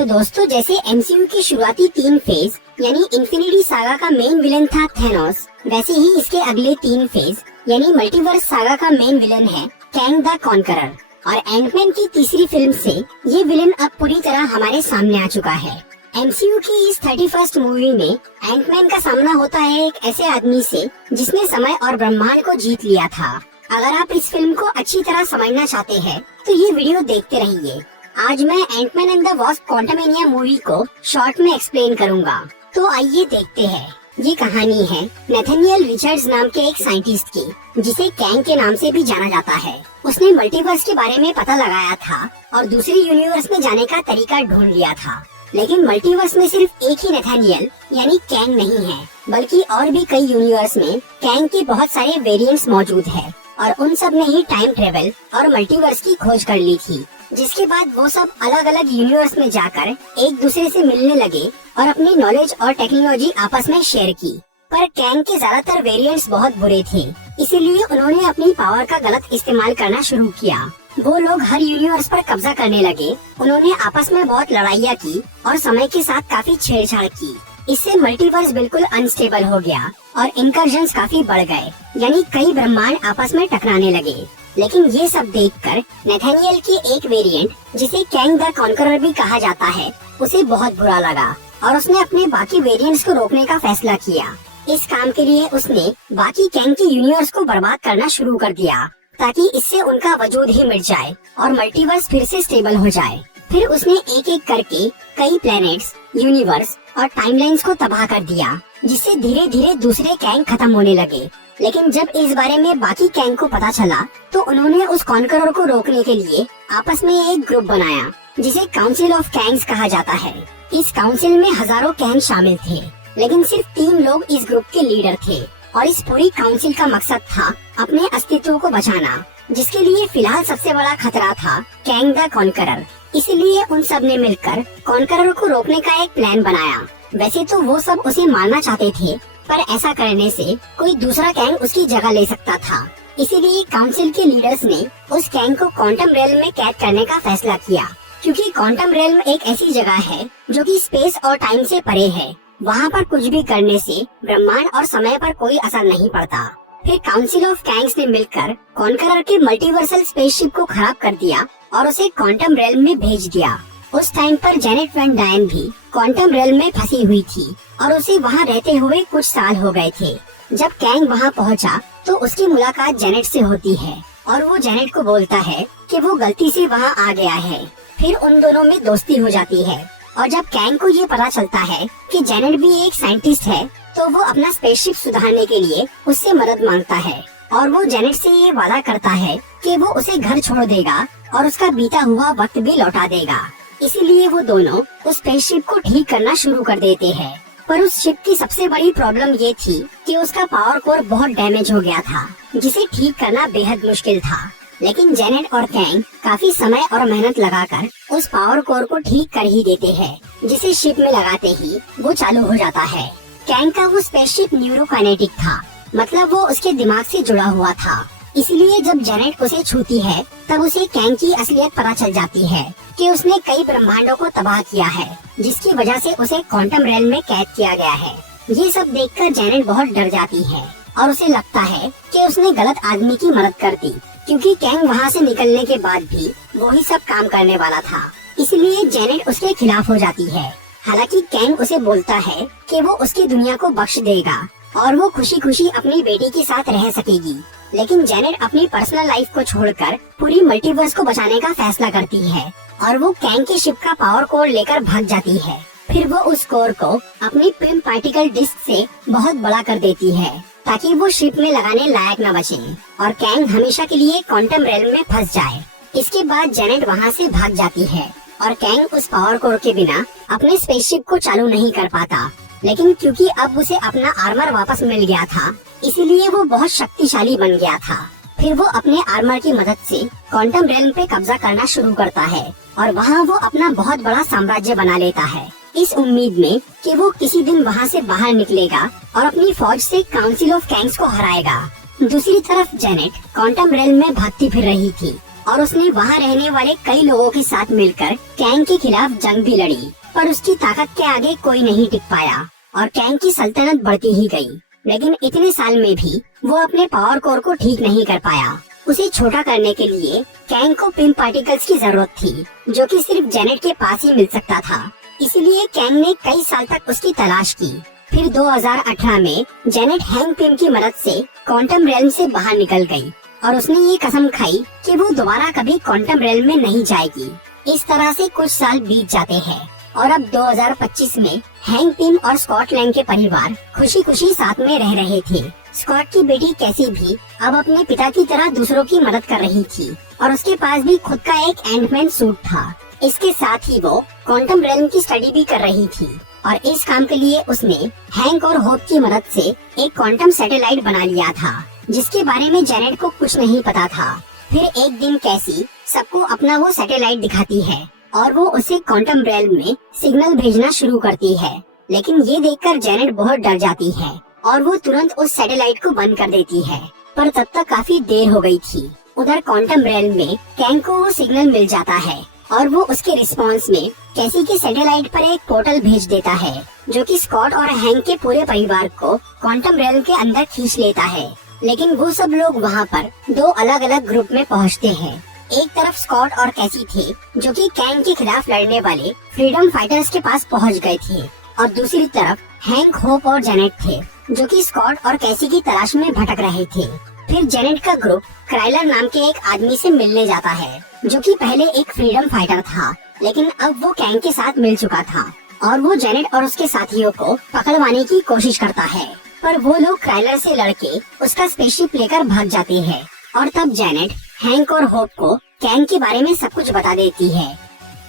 तो दोस्तों, जैसे एमसीयू की शुरुआती 3 फेज यानी इन्फिनिटी सागा का मेन विलन था थैनोस, वैसे ही इसके अगले 3 फेज यानी मल्टीवर्स सागा का मेन विलन है कैंग द कॉन्करर। और एंटमैन की तीसरी फिल्म से ये विलन अब पूरी तरह हमारे सामने आ चुका है। एमसीयू की इस 31st मूवी में एंटमैन का सामना होता है एक ऐसे आदमी से जिसने समय और ब्रह्मांड को जीत लिया था। अगर आप इस फिल्म को अच्छी तरह समझना चाहते हैं तो ये वीडियो देखते रहिए। आज मैं Ant Man and the Wasp Quantumania movie को शॉर्ट में एक्सप्लेन करूंगा। तो आइए देखते हैं। ये कहानी है नेथानियल रिचर्ड्स नाम के एक साइंटिस्ट की, जिसे कैंग के नाम से भी जाना जाता है। उसने मल्टीवर्स के बारे में पता लगाया था और दूसरे यूनिवर्स में जाने का तरीका ढूंढ लिया था। लेकिन मल्टीवर्स में सिर्फ एक ही नेथानियल यानी कैंग नहीं है, बल्कि और भी कई यूनिवर्स में कैंग के बहुत सारे वेरिएंट्स मौजूद है और उन सब ने ही टाइम ट्रेवल और मल्टीवर्स की खोज कर ली थी। जिसके बाद वो सब अलग अलग यूनिवर्स में जाकर एक दूसरे से मिलने लगे और अपनी नॉलेज और टेक्नोलॉजी आपस में शेयर की। पर कैंग के ज्यादातर वेरिएंट्स बहुत बुरे थे, इसीलिए उन्होंने अपनी पावर का गलत इस्तेमाल करना शुरू किया। वो लोग हर यूनिवर्स पर कब्जा करने लगे। उन्होंने आपस में बहुत लड़ाइयाँ की और समय के साथ काफी छेड़छाड़ की। इससे मल्टीवर्स बिल्कुल अनस्टेबल हो गया और इनकर्जन्स काफी बढ़ गए, यानी कई ब्रह्मांड आपस में टकराने लगे। लेकिन ये सब देखकर नेथानियल की एक वेरिएंट, जिसे कैंग द कॉन्करर भी कहा जाता है, उसे बहुत बुरा लगा और उसने अपने बाकी वेरिएंट्स को रोकने का फैसला किया। इस काम के लिए उसने बाकी कैंग के यूनिवर्स को बर्बाद करना शुरू कर दिया, ताकि इससे उनका वजूद ही मिट जाए और मल्टीवर्स फिर से स्टेबल हो जाए। फिर उसने एक एक करके कई प्लैनेट्स, यूनिवर्स और टाइमलाइंस को तबाह कर दिया, जिससे धीरे धीरे दूसरे कैंग खत्म होने लगे। लेकिन जब इस बारे में बाकी कैंग को पता चला तो उन्होंने उस कॉन्करर को रोकने के लिए आपस में एक ग्रुप बनाया, जिसे काउंसिल ऑफ कैंग्स कहा जाता है। इस काउंसिल में हजारों कैंग शामिल थे, लेकिन सिर्फ 3 लोग इस ग्रुप के लीडर थे और इस पूरी काउंसिल का मकसद था अपने अस्तित्व को बचाना, जिसके लिए फिलहाल सबसे बड़ा खतरा था कैंग द कॉन्करर। इसलिए उन सब ने मिलकर कॉन्करर को रोकने का एक प्लान बनाया। वैसे तो वो सब उसे मारना चाहते थे, पर ऐसा करने से कोई दूसरा कैंग उसकी जगह ले सकता था। इसीलिए काउंसिल के लीडर्स ने उस कैंग को क्वांटम रेल्म में कैद करने का फैसला किया, क्योंकि क्वांटम रेल्म एक ऐसी जगह है जो कि स्पेस और टाइम से परे है। वहाँ पर कुछ भी करने से ब्रह्मांड और समय पर कोई असर नहीं पड़ता। फिर काउंसिल ऑफ कैंग्स ने मिलकर कॉन्करर के मल्टीवर्सल स्पेसशिप को खराब कर दिया और उसे क्वांटम रेल्म में भेज दिया। उस टाइम पर जेनेट वैन डायन भी क्वांटम रेल्म में फंसी हुई थी और उसे वहाँ रहते हुए कुछ साल हो गए थे। जब कैंग वहाँ पहुँचा तो उसकी मुलाकात जेनेट से होती है और वो जेनेट को बोलता है कि वो गलती से वहाँ आ गया है। फिर उन दोनों में दोस्ती हो जाती है और जब कैंग को ये पता चलता है कि जेनेट भी एक साइंटिस्ट है तो वो अपना स्पेसशिप सुधारने के लिए उससे मदद मांगता है और वो जेनेट से ये वादा करता है कि वो उसे घर छोड़ देगा और उसका बीता हुआ वक्त भी लौटा देगा। इसीलिए वो दोनों उस स्पेसशिप को ठीक करना शुरू कर देते हैं। पर उस शिप की सबसे बड़ी प्रॉब्लम ये थी कि उसका पावर कोर बहुत डैमेज हो गया था, जिसे ठीक करना बेहद मुश्किल था। लेकिन जेनेट और कैंग काफी समय और मेहनत लगाकर उस पावर कोर को ठीक कर ही देते हैं, जिसे शिप में लगाते ही वो चालू हो जाता है। कैंग का वो स्पेसशिप न्यूरोकाइनेटिक था, मतलब वो उसके दिमाग से जुड़ा हुआ था। इसलिए जब जेनेट उसे छूती है तब उसे कैंग की असलियत पता चल जाती है कि उसने कई ब्रह्मांडों को तबाह किया है, जिसकी वजह से उसे क्वांटम रेल्म में कैद किया गया है। ये सब देखकर जेनेट बहुत डर जाती है और उसे लगता है कि उसने गलत आदमी की मदद कर दी, क्योंकि कैंग वहाँ से निकलने के बाद भी वही सब काम करने वाला था। इसलिए जेनेट उसके खिलाफ हो जाती है। हालांकि कैंग उसे बोलता है कि वो उसकी दुनिया को बख्श देगा और वो खुशी खुशी अपनी बेटी के साथ रह सकेगी। लेकिन जेनेट अपनी पर्सनल लाइफ को छोड़कर पूरी मल्टीवर्स को बचाने का फैसला करती है और वो कैंग की शिप का पावर कोर लेकर भाग जाती है। फिर वो उस कोर को अपनी प्रिम पार्टिकल डिस्क से बहुत बड़ा कर देती है, ताकि वो शिप में लगाने लायक न बचे और कैंग हमेशा के लिए क्वांटम रेल्म में फंस जाए। इसके बाद जेनेट वहाँ से भाग जाती है और कैंग उस पावर कोर के बिना अपने स्पेसशिप को चालू नहीं कर पाता। लेकिन क्योंकि अब उसे अपना आर्मर वापस मिल गया था, इसीलिए वो बहुत शक्तिशाली बन गया था। फिर वो अपने आर्मर की मदद से क्वांटम रेल्म पे कब्जा करना शुरू करता है और वहाँ वो अपना बहुत बड़ा साम्राज्य बना लेता है, इस उम्मीद में कि वो किसी दिन वहाँ से बाहर निकलेगा और अपनी फौज से काउंसिल ऑफ कैंग्स को हराएगा। दूसरी तरफ जेनेट क्वांटम रेल्म में भागती फिर रही थी और उसने वहाँ रहने वाले कई लोगों के साथ मिलकर कैंग के खिलाफ जंग भी लड़ी, पर उसकी ताकत के आगे कोई नहीं टिक पाया और कैंग की सल्तनत बढ़ती ही गई। लेकिन इतने साल में भी वो अपने पावर कोर को ठीक नहीं कर पाया। उसे छोटा करने के लिए कैंग को पिम पार्टिकल्स की जरूरत थी, जो कि सिर्फ जेनेट के पास ही मिल सकता था। इसलिए कैंग ने कई साल तक उसकी तलाश की। फिर 2018 में जेनेट हैंक पिम की मदद से क्वांटम रेल्म से बाहर निकल गई और उसने ये कसम खाई कि वो दोबारा कभी क्वांटम रेल्म में नहीं जाएगी। इस तरह से कुछ साल बीत जाते हैं और अब 2025 में हैंक पिम और स्कॉट लैंग के परिवार खुशी खुशी साथ में रह रहे थे। स्कॉट की बेटी कैसी भी अब अपने पिता की तरह दूसरों की मदद कर रही थी और उसके पास भी खुद का एक एंटमैन सूट था। इसके साथ ही वो क्वांटम रेल्म की स्टडी भी कर रही थी और इस काम के लिए उसने हैंक और होप की मदद से एक क्वांटम सैटेलाइट बना लिया था, जिसके बारे में जेनेट को कुछ नहीं पता था। फिर एक दिन कैसी सबको अपना वो सैटेलाइट दिखाती है और वो उसे क्वांटम रेल्म में सिग्नल भेजना शुरू करती है। लेकिन ये देखकर जेनेट बहुत डर जाती है और वो तुरंत उस सैटेलाइट को बंद कर देती है, पर तब तक काफी देर हो गई थी। उधर क्वांटम रेल्म में कैंग को वो सिग्नल मिल जाता है और वो उसके रिस्पॉन्स में कैसी के सैटेलाइट पर एक पोर्टल भेज देता है, जो कि स्कॉट और हैंक के पूरे परिवार को क्वांटम रेल्म के अंदर खींच लेता है। लेकिन वो सब लोग वहाँ पर दो अलग अलग ग्रुप में पहुँचते हैं। एक तरफ स्कॉट और कैसी थे, जो कि कैंग के खिलाफ लड़ने वाले फ्रीडम फाइटर्स के पास पहुँच गए थे, और दूसरी तरफ हैंक, होप और जेनेट थे, जो कि स्कॉट और कैसी की तलाश में भटक रहे थे। फिर जेनेट का ग्रुप क्राइलर नाम के एक आदमी से मिलने जाता है, जो कि पहले एक फ्रीडम फाइटर था, लेकिन अब वो कैंग के साथ मिल चुका था और वो जेनेट और उसके साथियों को पकड़वाने की कोशिश करता है। पर वो लोग क्राइलर से लड़के उसका स्पेसशिप लेकर भाग जाते हैं और तब जेनेट हैंक और होप को कैंग के बारे में सब कुछ बता देती है।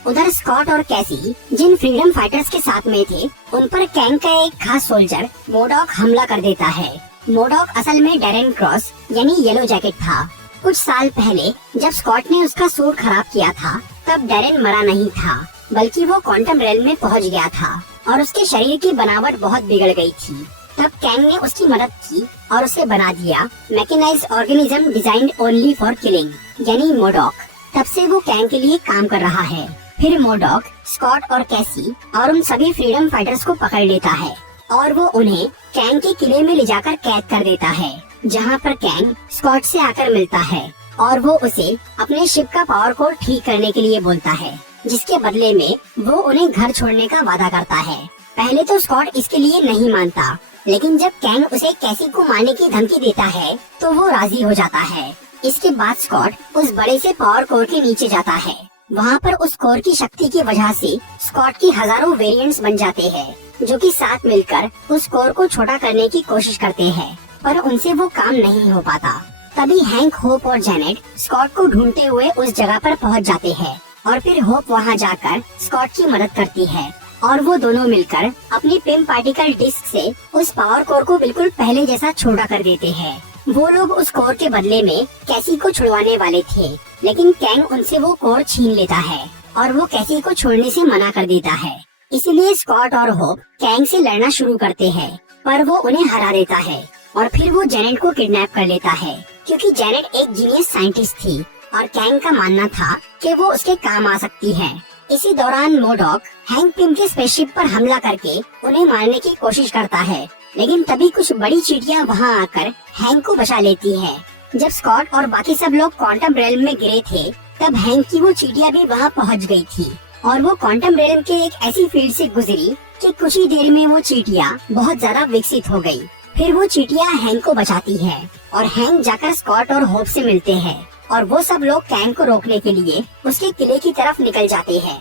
उधर स्कॉट और कैसी जिन फ्रीडम फाइटर्स के साथ में थे, उन पर कैंग का एक खास सोल्जर मोडॉक हमला कर देता है। मोडॉक असल में डैरेन क्रॉस यानी येलो जैकेट था। कुछ साल पहले जब स्कॉट ने उसका सूट खराब किया था, तब डैरेन मरा नहीं था, बल्कि वो क्वांटम रेल्म में पहुंच गया था और उसके शरीर की बनावट बहुत बिगड़ गई थी। तब कैंग ने उसकी मदद की और उसे बना दिया mechanized organism designed only for killing, यानी मोडॉक। तब से वो कैंग के लिए काम कर रहा है। फिर मोडॉक स्कॉट और कैसी और उन सभी फ्रीडम फाइटर्स को पकड़ लेता है और वो उन्हें कैंग के किले में ले जाकर कैद कर देता है, जहाँ पर कैंग स्कॉट से आकर मिलता है और वो उसे अपने शिप का पावर कोर ठीक करने के लिए बोलता है, जिसके बदले में वो उन्हें घर छोड़ने का वादा करता है। पहले तो स्कॉट इसके लिए नहीं मानता, लेकिन जब कैंग उसे कैसी को मारने की धमकी देता है तो वो राजी हो जाता है। इसके बाद स्कॉट उस बड़े से पावर कोर के नीचे जाता है। वहाँ पर उस कोर की शक्ति की वजह से स्कॉट की हजारों वेरिएंट्स बन जाते हैं, जो कि साथ मिलकर उस कोर को छोटा करने की कोशिश करते हैं, पर उनसे वो काम नहीं हो पाता। तभी हैंक, होप और जेनेट स्कॉट को ढूंढते हुए उस जगह पर पहुँच जाते हैं और फिर होप वहाँ जाकर स्कॉट की मदद करती है और वो दोनों मिलकर अपनी पिम पार्टिकल डिस्क से उस पावर कोर को बिल्कुल पहले जैसा छोटा कर देते हैं। वो लोग उस कोर के बदले में कैसी को छुड़वाने वाले थे, लेकिन कैंग उनसे वो कोर छीन लेता है और वो कैसी को छोड़ने से मना कर देता है। इसलिए स्कॉट और होप कैंग से लड़ना शुरू करते हैं, पर वो उन्हें हरा देता है और फिर वो जेनेट को किडनैप कर लेता है, क्योंकि जेनेट एक जीनियस साइंटिस्ट थी और कैंग का मानना था कि वो उसके काम आ सकती है। इसी दौरान मोडॉक हैंक पिम के स्पेसशिप पर हमला करके उन्हें मारने की कोशिश करता है, लेकिन तभी कुछ बड़ी चींटियां वहां आकर हैंक को बचा लेती है। जब स्कॉट और बाकी सब लोग क्वांटम रेल्म में गिरे थे, तब हैंक की वो चींटियां भी वहां पहुंच गई थी और वो क्वांटम रेल्म के एक ऐसी फील्ड से गुजरी कि कुछ ही देर में वो चींटियां बहुत ज्यादा विकसित हो गई। फिर वो चींटियां हैंक को बचाती है और हैंक जाकर स्कॉट और होप से मिलते हैं और वो सब लोग कैंग को रोकने के लिए उसके किले की तरफ निकल जाते हैं।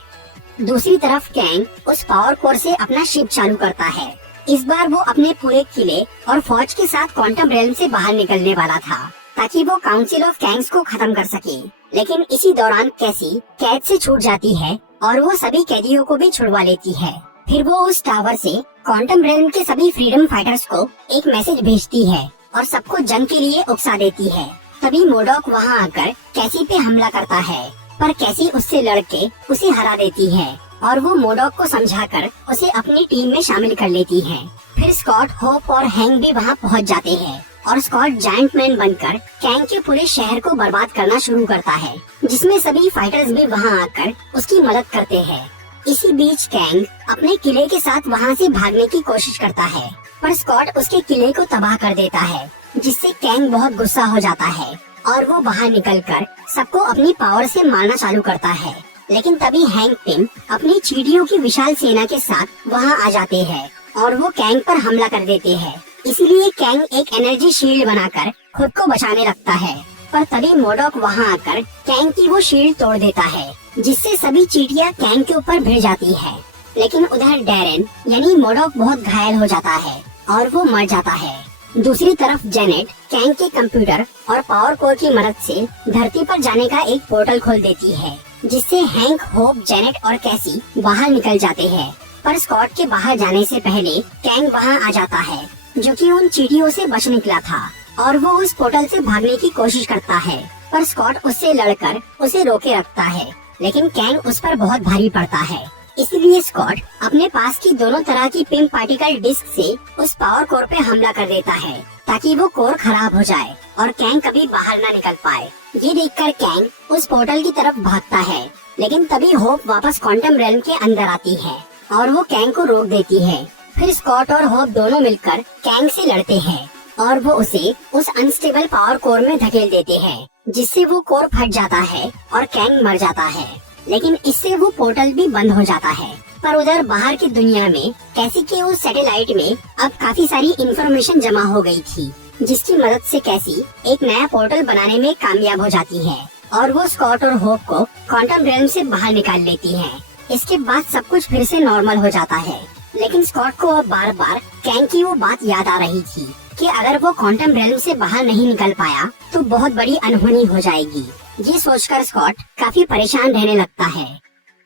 दूसरी तरफ कैंग उस पावर कोर से अपना शिप चालू करता है। इस बार वो अपने पूरे किले और फौज के साथ क्वांटम रेल्म से बाहर निकलने वाला था, ताकि वो काउंसिल ऑफ कैंग्स को खत्म कर सके। लेकिन इसी दौरान कैसी कैद से छूट जाती है और वो सभी कैदियों को भी छुड़वा लेती है। फिर वो उस टावर से क्वांटम रेल्म के सभी फ्रीडम फाइटर्स को एक मैसेज भेजती है और सबको जंग के लिए उकसा देती है। तभी मोडॉक वहाँ आकर कैसी पे हमला करता है, पर कैसी उससे लड़के उसे हरा देती है और वो मोडॉक को समझाकर उसे अपनी टीम में शामिल कर लेती है। फिर स्कॉट, होप और हैंक भी वहाँ पहुँच जाते हैं और स्कॉट जायंट मैन बनकर कैंग के पूरे शहर को बर्बाद करना शुरू करता है। जिसमें सभी फाइटर्स भी वहां आकर उसकी मदद करते हैं। इसी बीच कैंग अपने किले के साथ वहां से भागने की कोशिश करता है, पर स्कॉट उसके किले को तबाह कर देता है, जिससे कैंग बहुत गुस्सा हो जाता है और वो बाहर निकलकर सबको अपनी पावर से मारना चालू करता है। लेकिन तभी हैंक पिम अपनी चींटियों की विशाल सेना के साथ वहां आ जाते हैं और वो कैंग पर हमला कर देते हैं। इसीलिए कैंग एक एनर्जी शील्ड बनाकर खुद को बचाने लगता है, पर तभी मोडॉक वहां आकर कैंग की वो शील्ड तोड़ देता है, जिससे सभी चींटियां कैंग के ऊपर भिड़ जाती है। लेकिन उधर डैरेन यानी मोडॉक बहुत घायल हो जाता है और वो मर जाता है। दूसरी तरफ जेनेट कैंग के कंप्यूटर और पावर कोर की मदद से धरती पर जाने का एक पोर्टल खोल देती है, जिससे हैंक, होप, जेनेट और कैसी बाहर निकल जाते हैं। पर स्कॉट के बाहर जाने से पहले कैंग वहां आ जाता है, जो कि उन चींटियों से बच निकला था, और वो उस पोर्टल से भागने की कोशिश करता है, पर स्कॉट उससे लड़कर उसे रोके रखता है। लेकिन कैंग उस पर बहुत भारी पड़ता है, इसलिए स्कॉट अपने पास की दोनों तरह की पिम पार्टिकल डिस्क से उस पावर कोर पे हमला कर देता है, ताकि वो कोर खराब हो जाए और कैंग कभी बाहर न निकल पाए। ये देखकर कैंग उस पोर्टल की तरफ भागता है, लेकिन तभी होप वापस क्वांटम रेल्म के अंदर आती है और वो कैंग को रोक देती है। फिर स्कॉट और होप दोनों मिलकर कैंग से लड़ते हैं और वो उसे उस अनस्टेबल पावर कोर में धकेल देते हैं, जिससे वो कोर फट जाता है और कैंग मर जाता है। लेकिन इससे वो पोर्टल भी बंद हो जाता है। पर उधर बाहर की दुनिया में कैसी के उस सैटेलाइट में अब काफी सारी इंफॉर्मेशन जमा हो गई थी, जिसकी मदद से कैसी एक नया पोर्टल बनाने में कामयाब हो जाती है और वो स्कॉट और होप को क्वांटम रेल्म से बाहर निकाल लेती है। इसके बाद सब कुछ फिर से नॉर्मल हो जाता है। लेकिन स्कॉट को अब बार बार कैंग की वो बात याद आ रही थी कि अगर वो क्वांटम रेल्म से बाहर नहीं निकल पाया तो बहुत बड़ी अनहोनी हो जाएगी। ये सोचकर स्कॉट काफी परेशान रहने लगता है।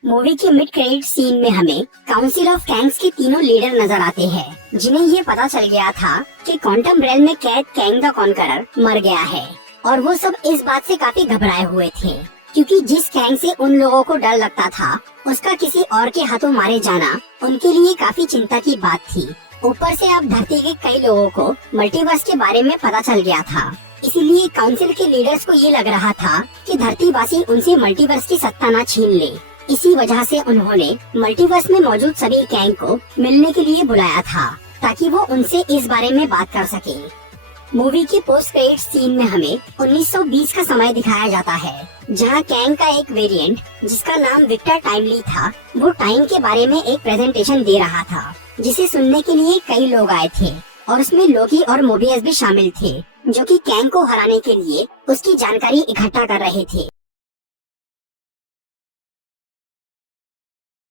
मूवी की मिड क्रेडिट सीन में हमें काउंसिल ऑफ कैंग्स के तीनों लीडर नजर आते हैं, जिन्हें ये पता चल गया था कि क्वांटम रेल्म में कैद कैंग द कॉन्करर मर गया है, और वो सब इस बात से काफी घबराए हुए थे, क्योंकि जिस कैंग से उन लोगों को डर लगता था उसका किसी और के हाथों मारे जाना उनके लिए काफी चिंता की बात थी। ऊपर से अब धरती के कई लोगों को मल्टीवर्स के बारे में पता चल गया था, इसीलिए काउंसिल के लीडर्स को ये लग रहा था कि धरतीवासी उनसे मल्टीवर्स की सत्ता न छीन ले। इसी वजह से उन्होंने मल्टीवर्स में मौजूद सभी कैंग को मिलने के लिए बुलाया था, ताकि वो उनसे इस बारे में बात कर सके। मूवी की पोस्ट क्रेडिट सीन में हमें 1920 का समय दिखाया जाता है, जहां कैंग का एक वेरिएंट जिसका नाम विक्टर टाइमली था, वो टाइम के बारे में एक प्रेजेंटेशन दे रहा था, जिसे सुनने के लिए कई लोग आए थे और उसमें लोकी और मोबियस भी शामिल थे, जो कि कैंग को हराने के लिए उसकी जानकारी इकट्ठा कर रहे थे।